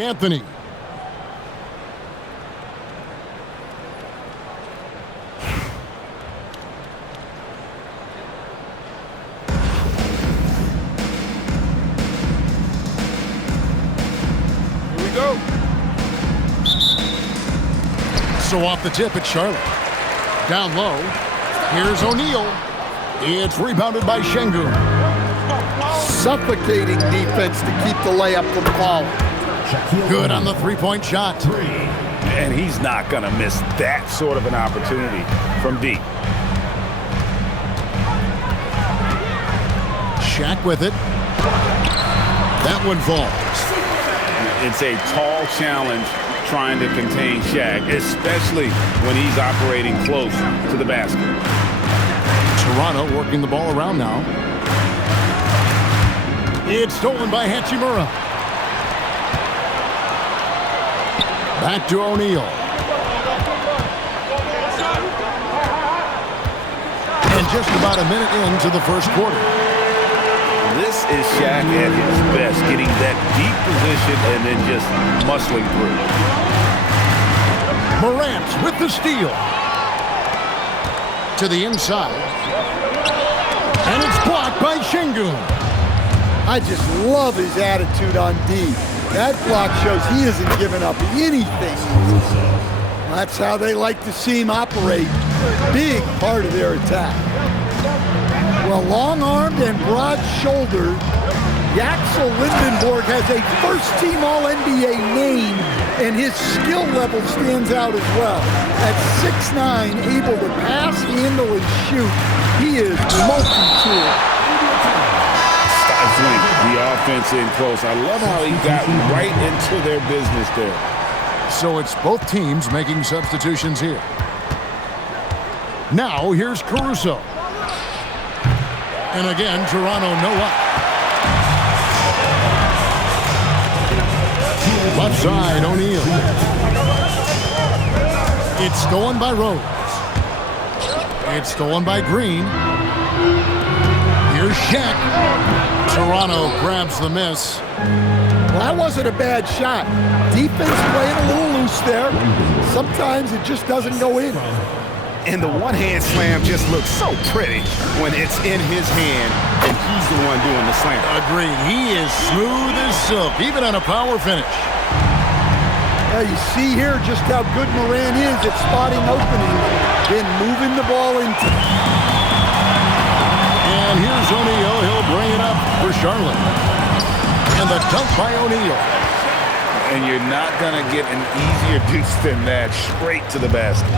Anthony. Here we go. So off the tip, it's Charlotte. Down low. Here's O'Neal. It's rebounded by Şengün. Suffocating defense to keep the layup from falling. Good on the three-point shot. And he's not going to miss that sort of an opportunity from deep. Shaq with it. That one falls. It's a tall challenge trying to contain Shaq, especially when he's operating close to the basket. Toronto working the ball around now. It's stolen by Hachimura. Back to O'Neal. And just about a minute into the first quarter. This is Shaq at his best, getting that deep position and then just muscling through. Morant with the steal. To the inside. And it's blocked by Şengün. I just love his attitude on D. That block shows he isn't giving up anything. That's how they like to see him operate. Big part of their attack. Well, long-armed and broad-shouldered, Axel Lindenborg has a first-team All-NBA name, and his skill level stands out as well. At 6'9", able to pass, handle, and shoot, he is multi-tool. The offense in close. I love how he got right into their business there. So it's both teams making substitutions here. Now here's Caruso. And again, Toronto no up. Left side, O'Neal. It's stolen by Rose. It's stolen by Green. Here's Shaq. Toronto grabs the miss. Well, that wasn't a bad shot. Defense playing a little loose there. Sometimes it just doesn't go in. And the one-hand slam just looks so pretty when it's in his hand and he's the one doing the slam. Agreed. He is smooth as silk, even on a power finish. Yeah, you see here just how good Morant is at spotting openings, then moving the ball into. And here's O'Neal. He'll bring it up for Charlotte. And the dunk by O'Neal. And you're not going to get an easier deuce than that, straight to the basket.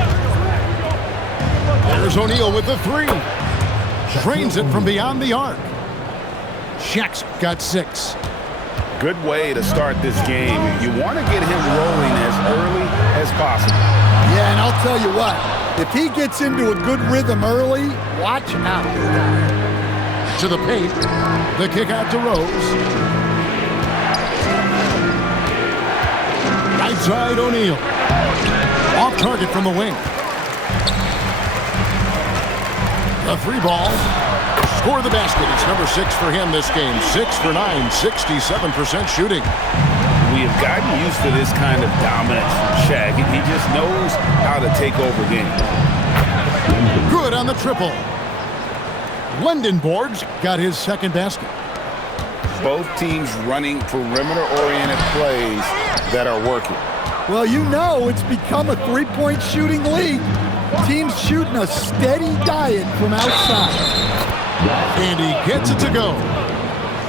There's O'Neal with the three. Drains it from beyond the arc. Shaq's got 6. Good way to start this game. You want to get him rolling as early as possible. Yeah, and I'll tell you what. If he gets into a good rhythm early, watch out. To the paint. The kick out to Rose. Right side, O'Neal. Off target from the wing. The three ball. Score the basket. It's number 6 for him this game. 6 for 9, 67% shooting. We have gotten used to this kind of dominance from Shaq. He just knows how to take over games. Good on the triple. Lindenborg's got his second basket. Both teams running perimeter-oriented plays that are working. Well, you know it's become a three-point shooting league. Teams shooting a steady diet from outside. And he gets it to go.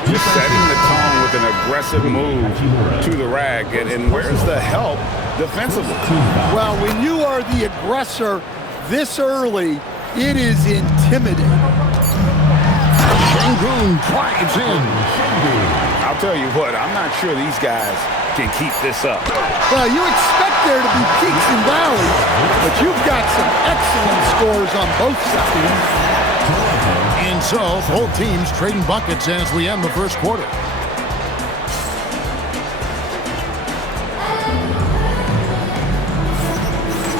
Just setting the tone with an aggressive move to the rack. And where's the help defensively? Well, when you are the aggressor this early, it is intimidating. Şengün drives in. I'll tell you what, I'm not sure these guys can keep this up. Well, you expect there to be peaks and valleys, but you've got some excellent scores on both sides. And so, both teams trading buckets as we end the first quarter.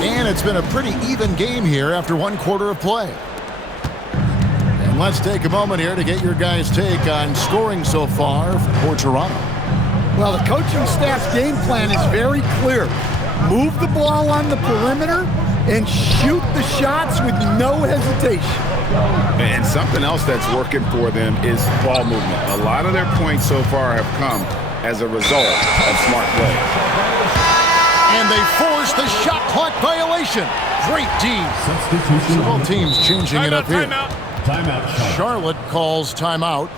And it's been a pretty even game here after one quarter of play. And let's take a moment here to get your guys' take on scoring so far for Toronto. Well, the coaching staff's game plan is very clear. Move the ball on the perimeter and shoot the shots with no hesitation. And something else that's working for them is ball movement. A lot of their points so far have come as a result of smart play. And they force the shot clock violation. Great D. So both teams changing it up here. Timeout. Charlotte calls timeout.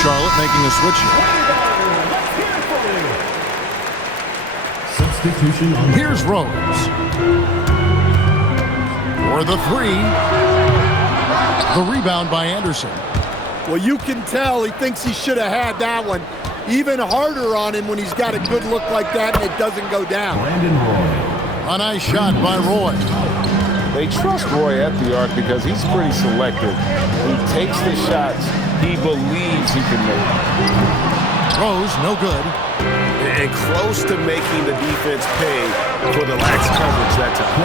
Charlotte making a switch. Substitution on. Here's Rose. For the three. The rebound by Anderson. Well, you can tell he thinks he should have had that one. Even harder on him when he's got a good look like that and it doesn't go down. Brandon Roy. A nice shot by Roy. They trust Roy at the arc because he's pretty selective. He takes the shots he believes he can make. Rose, no good. And close to making the defense pay for the lax coverage that time.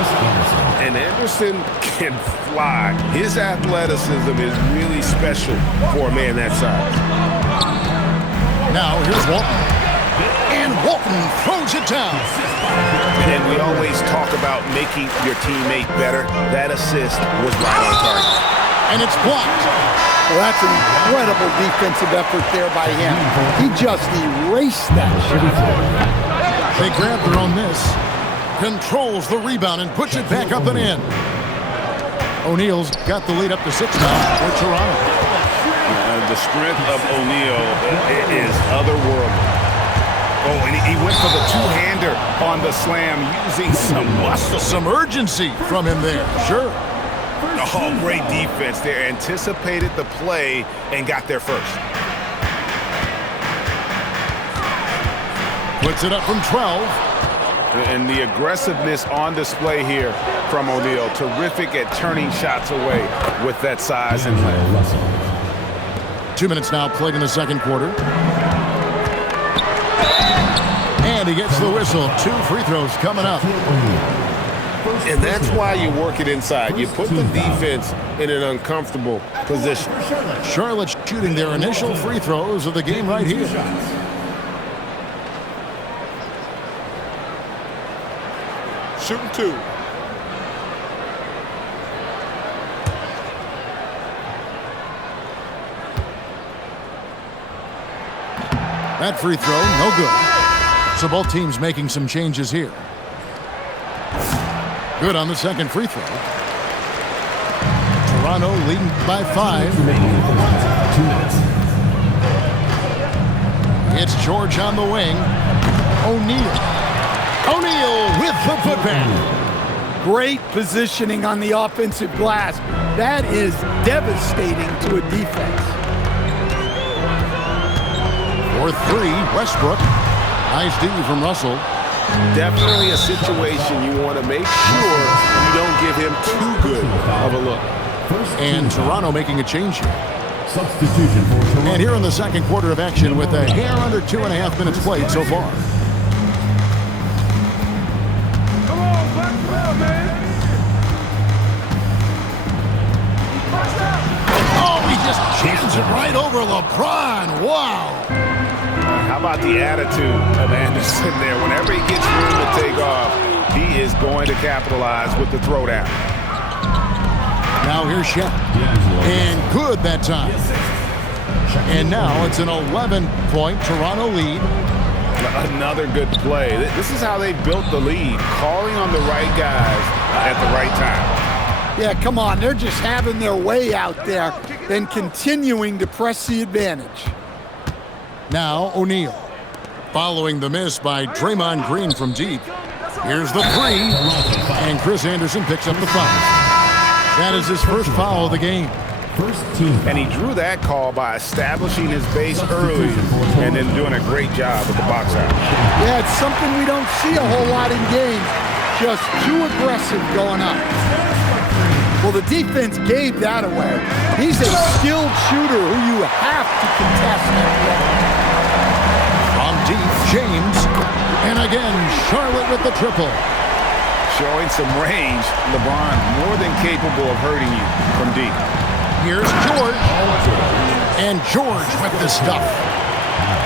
And Anderson can fly. His athleticism is really special for a man that size. Now here's Walton. And Walton throws it down. And we always talk about making your teammate better. That assist was right on target. And it's blocked. Well, that's an incredible defensive effort there by him. He just erased that shot. They grab their own miss. Controls the rebound and puts it back up and in. O'Neal's got the lead up to 6 now for Toronto. The strength of O'Neal is otherworldly. Oh, and he went for the two-hander on the slam using some muscle. Some urgency from him there, sure. Oh, great defense there. Anticipated the play and got there first. Puts it up from 12. And the aggressiveness on display here from O'Neal. Terrific at turning shots away with that size and length. 2 minutes now played in the second quarter. And he gets the whistle. 2 free throws coming up. And that's why you work it inside. You put the defense in an uncomfortable position. Charlotte shooting their initial free throws of the game right here. Shooting 2. That free throw, no good. So both teams making some changes here. Good on the second free throw. Toronto leading by 5. 2 minutes. It's George on the wing. O'Neal. O'Neal with the putback. Great positioning on the offensive glass. That is devastating to a defense. For 3, Westbrook. Nice D from Russell. Definitely a situation you want to make sure you don't give him too good of a look. And Toronto making a change here. Substitution for Toronto. And here in the second quarter of action with a hair under 2.5 minutes played so far. Come on, back man. Oh, he just jams it right over LeBron. Wow. How about the attitude of Anderson there? Whenever he gets room to take off, he is going to capitalize with the throwdown. Now here's Shaq. And good that time. And now it's an 11-point Toronto lead. Another good play. This is how they built the lead, calling on the right guys at the right time. Yeah, come on. They're just having their way out there and continuing to press the advantage. Now O'Neal. Following the miss by Draymond Green from deep. Here's the 3. And Chris Anderson picks up the foul. That is his first foul of the game. First team And he drew that call by establishing his base early and then doing a great job with the box out. Yeah, it's something we don't see a whole lot in games. Just too aggressive going up. Well, the defense gave that away. He's a skilled shooter who you have to contest. From deep, James. And again, Charlotte with the triple. Showing some range, LeBron more than capable of hurting you from deep. Here's George. And George with the stuff.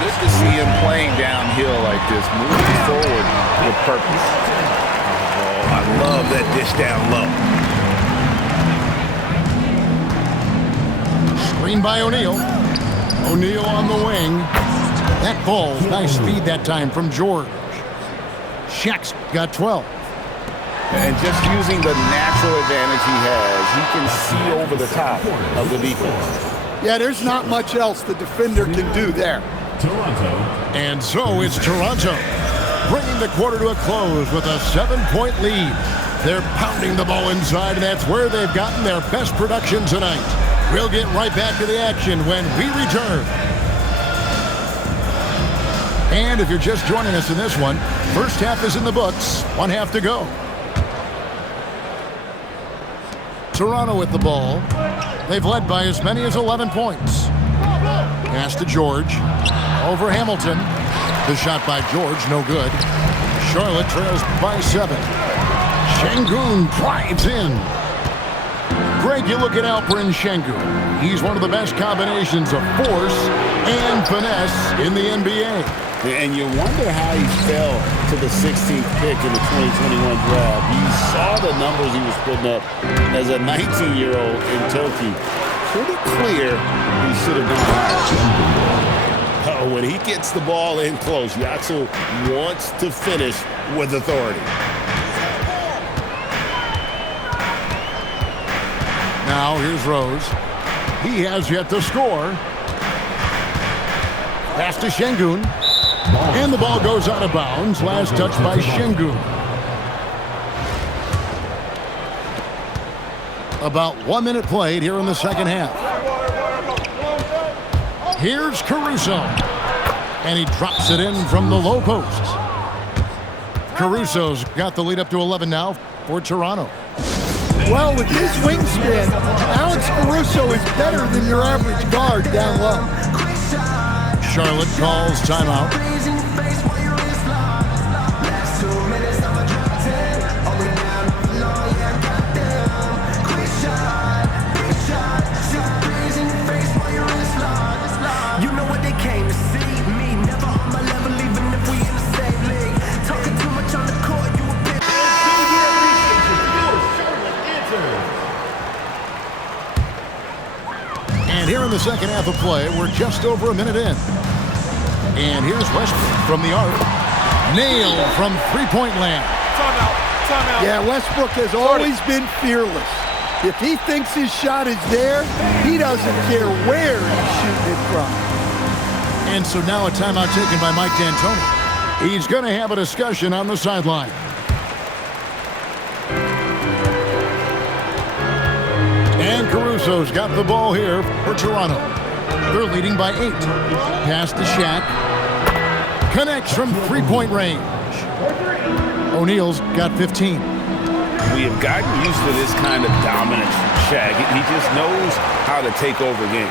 Good to see him playing downhill like this, moving forward with purpose. Oh, I love that dish down low. Screen by O'Neal. O'Neal on the wing. That ball, nice speed that time from George. Shaq's got 12. And just using the natural advantage he has, he can see over the top of the defense. Yeah, there's not much else the defender can do there. Toronto. And so it's Toronto, bringing the quarter to a close with a 7-point lead. They're pounding the ball inside, and that's where they've gotten their best production tonight. We'll get right back to the action when we return. And if you're just joining us in this one, first half is in the books, 1 half to go. Toronto with the ball. They've led by as many as 11 points. Pass to George. Over Hamilton. The shot by George, no good. Charlotte trails by 7. Şengün drives in. Greg, you look at Alperen Şengün. He's one of the best combinations of force and finesse in the NBA. And you wonder how he fell to the 16th pick in the 2021 draft. You saw the numbers he was putting up as a 19-year-old in Turkey. Pretty clear he should have gone higher. When he gets the ball in close, Yaxel wants to finish with authority. Now here's Rose. He has yet to score. Pass to Şengün. And the ball goes out of bounds. Last touch by Şengün. About 1 minute played here in the second half. Here's Caruso. And he drops it in from the low post. Caruso's got the lead up to 11 now for Toronto. Well, with his wingspan, Alex Caruso is better than your average guard down low. Charlotte calls timeout. You know what they came to see? Me, never on my level, even if we in the same league. Talking too much on the court, you a bitch. And here in the second half of play, we're just over a minute in. And here's Westbrook from the arc. Nailed from three-point land. Timeout. Yeah, Westbrook has always been fearless. If he thinks his shot is there, he doesn't care where he's shooting it from. And so now a timeout taken by Mike D'Antoni. He's going to have a discussion on the sideline. And Caruso's got the ball here for Toronto. They're leading by 8. Pass to Shaq. Connects from three-point range. O'Neal's got 15. We have gotten used to this kind of dominance from Shaq. He just knows how to take over games.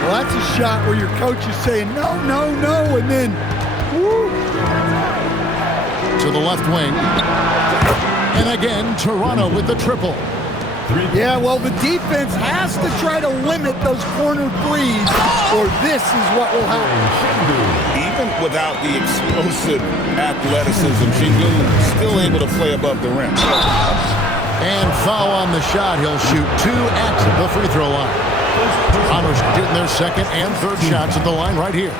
Well, that's a shot where your coach is saying, no, no, no, and then, woo. To the left wing. And again, Toronto with the triple. Yeah, well, the defense has to try to limit those corner threes, or this is what will happen. Even without the explosive athleticism, Şengün still able to play above the rim. And foul on the shot. He'll shoot 2 at the free throw line. Toronto's getting their second and third shots at the line right here.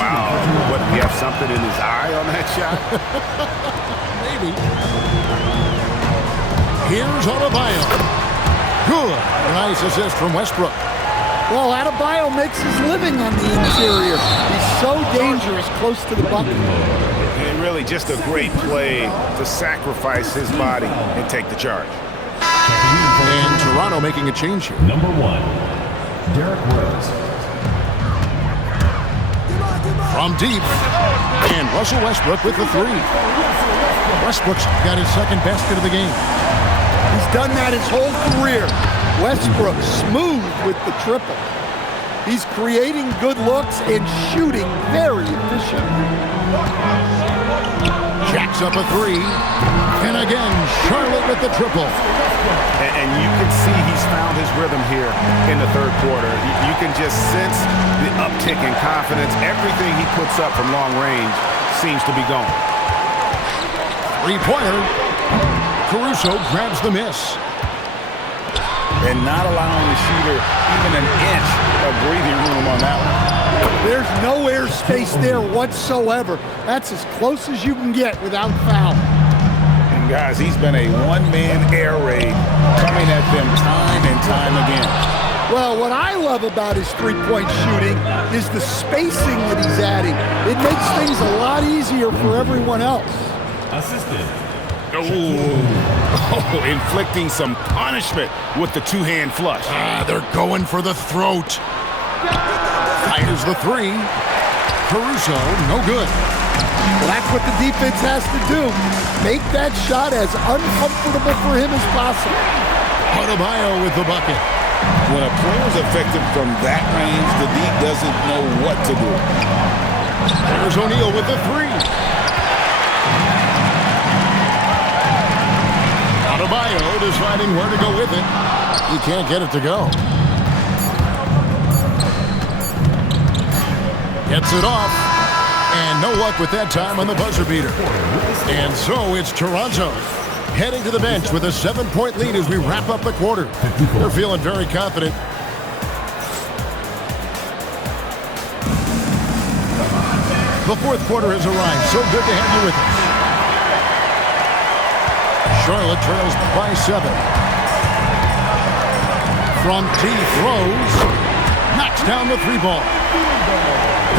Wow. What, do you have something in his eye on that shot? Maybe. Here's Adebayo. Good. Nice assist from Westbrook. Well, Adebayo makes his living on the interior. He's so dangerous close to the bucket. And really just a great play to sacrifice his body and take the charge. And Toronto making a change here. Number 1, Derrick Rose. From deep. And Russell Westbrook with the three. Westbrook's got his second basket of the game. He's done that his whole career. Westbrook smooth with the triple. He's creating good looks and shooting very efficient. Jacks up a three. And again, Charlotte with the triple. And you can see he's found his rhythm here in the third quarter. You can just sense the uptick in confidence. Everything he puts up from long range seems to be going. Three-pointer. Caruso grabs the miss. And not allowing the shooter even an inch of breathing room on that one. There's no air space there whatsoever. That's as close as you can get without foul. And guys, he's been a one-man air raid coming at them time and time again. Well, what I love about his three-point shooting is the spacing that he's adding. It makes things a lot easier for everyone else. Assistant. Oh, inflicting some punishment with the two-hand flush. They're going for the throat. Fires the three. Caruso, no good. Well, that's what the defense has to do. Make that shot as uncomfortable for him as possible. Adebayo with the bucket. When a player's effective from that range, the D doesn't know what to do. There's O'Neal with the three. Adebayo deciding where to go with it. He can't get it to go. Gets it off. And no luck with that time on the buzzer beater. And so it's Toronto heading to the bench with a 7-point lead as we wrap up the quarter. They're feeling very confident. The fourth quarter has arrived. So good to have you with us. Charlotte trails by 7. From T throws. Knocks down the three ball.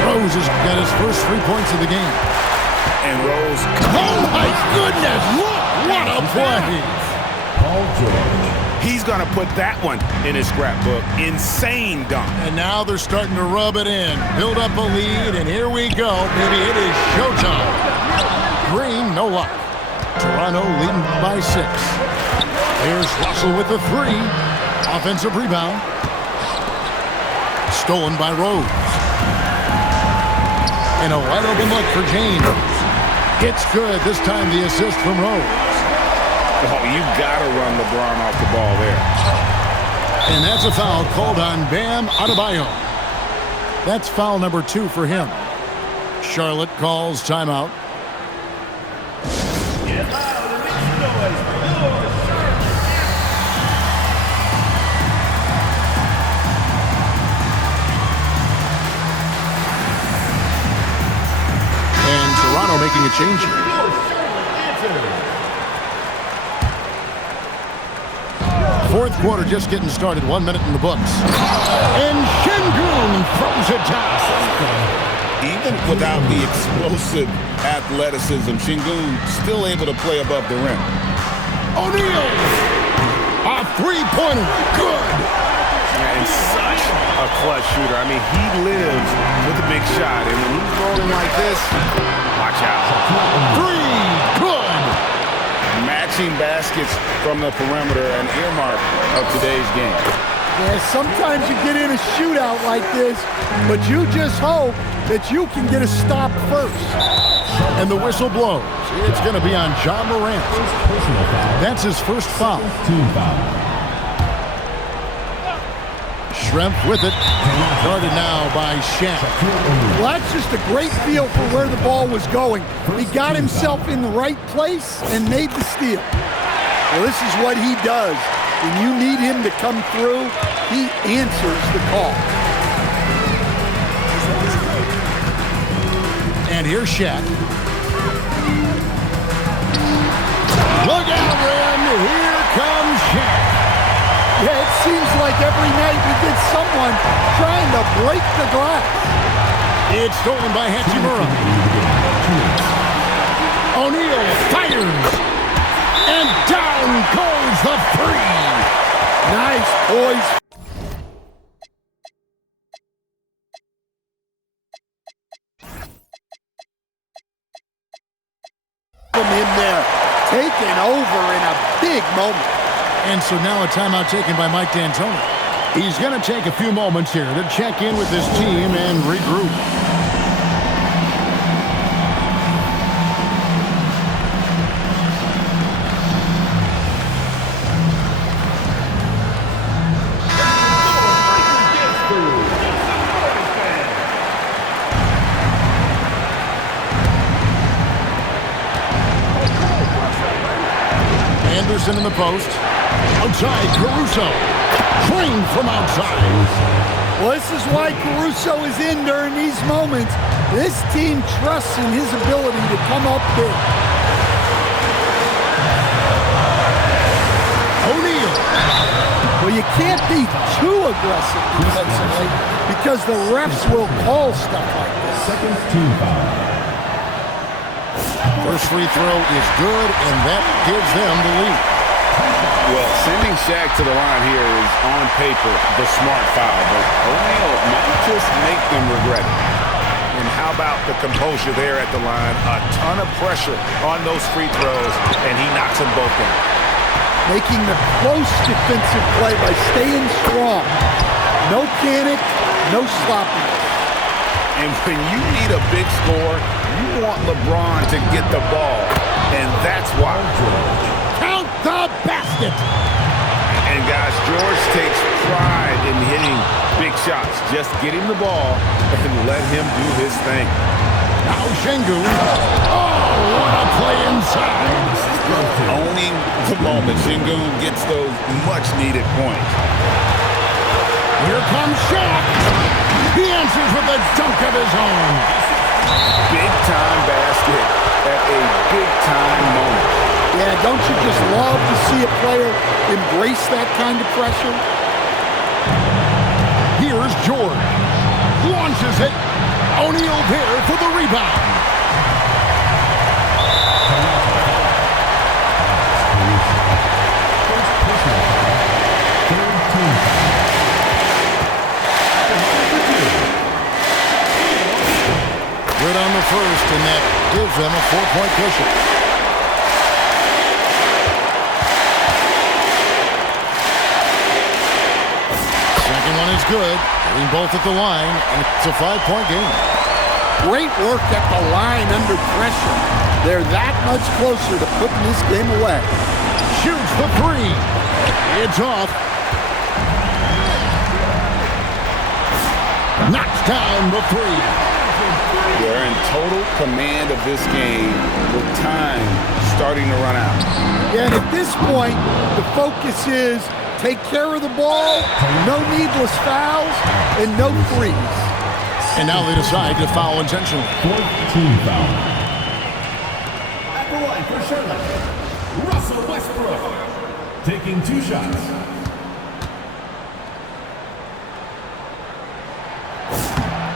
Rose has got his first 3 points of the game. And Rose. Oh my goodness! Look! What a play! Paul George. He's going to put that one in his scrapbook. Insane dunk. And now they're starting to rub it in. Build up a lead, and here we go. Maybe it is showtime. Green, no luck. Toronto leading by 6. Here's Russell with the three. Offensive rebound. Stolen by Rose. And a wide open look for James. It's good. This time the assist from Rose. Oh, you got to run LeBron off the ball there. And that's a foul called on Bam Adebayo. That's foul number 2 for him. Charlotte calls timeout. And Toronto making a change here. Fourth quarter just getting started. 1 minute in the books. And Şengün throws it down. Even without the explosive athleticism, Şengün still able to play above the rim. O'Neal. A three-pointer. Good. And such a clutch shooter. I mean, he lives with a big shot. And when he's rolling like this, watch out. Three. Good. Matching baskets from the perimeter, an earmark of today's game. Yeah, sometimes you get in a shootout like this, but you just hope that you can get a stop first. And the whistle blows. It's going to be on John Morant. Personal foul. That's his first foul. Team foul. Schrempf with it. Guarded now by Shaq. Well, that's just a great feel for where the ball was going. He got himself in the right place and made the steal. Well, this is what he does. When you need him to come through, he answers the call. And here's Shaq. Look out, Rim. Here comes Shaq. Yeah, it seems like every night we get someone trying to break the glass. It's stolen by Hachimura. O'Neal fires. And down goes the three. poised from him there, taking over in a big moment. And so now a timeout taken by Mike D'Antoni. He's going to take a few moments here to check in with his team and regroup. Anderson in the post. Outside, Caruso. Trained from outside. Well, this is why Caruso is in during these moments. This team trusts in his ability to come up big. O'Neal. Well, you can't be too aggressive defensively because the refs will call stuff like this. Second team foul. First free throw is good, and that gives them the lead. Well, sending Shaq to the line here is on paper the smart foul, but O'Neal might just make them regret it. And how about the composure there at the line? A ton of pressure on those free throws, and he knocks them both down. Making the close defensive play by staying strong. No panic, no sloppiness. And when you need a big score, you want LeBron to get the ball, and that's why. Count the basket. And guys, George takes pride in hitting big shots. Just get him the ball and let him do his thing. Now Şengün. Oh, what a play inside. Owning the moment. Şengün gets those much-needed points. Here comes Shaq. He answers with a dunk of his own. Big-time basket at a big-time moment. Yeah, don't you just love to see a player embrace that kind of pressure? Here's George. Launches it. O'Neal there for the rebound. Good on the first, and that gives them a 4-point cushion. Second one is good. Getting both at the line, and it's a 5-point game. Great work at the line under pressure. They're that much closer to putting this game away. Shoots the three. It's off. Knocks down the three. They're in total command of this game with time starting to run out. Yeah, and at this point, the focus is take care of the ball, no needless fouls, and no threes. And now they decide to foul intentionally. Fourth team foul. At the line for Charlotte, Russell Westbrook. Taking 2 shots.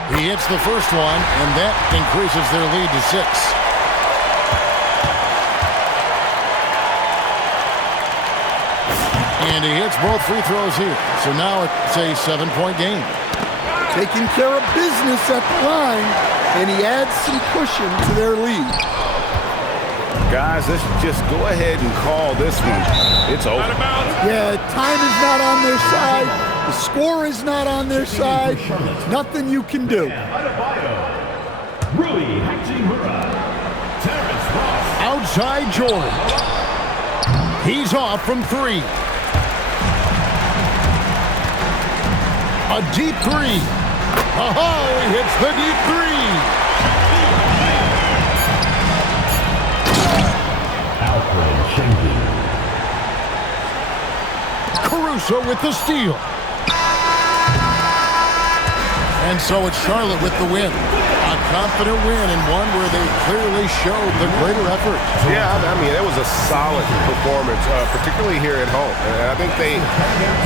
He hits the first one, and that increases their lead to 6. And he hits both free throws here. So now it's a 7-point game. Taking care of business at the line, and he adds some cushion to their lead. Guys, let's just go ahead and call this one. It's over. Yeah, time is not on their side. The score is not on their side. Nothing you can do. Rui Hachimura. Terrence Ross. Outside George. He's off from 3. A deep 3. Oh, he hits the deep 3. Alfred Şengün. Caruso with the steal. And so it's Charlotte with the win. A confident win, and one where they clearly showed the greater effort. Yeah, I mean, it was a solid performance, particularly here at home. And I think they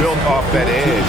built off that edge.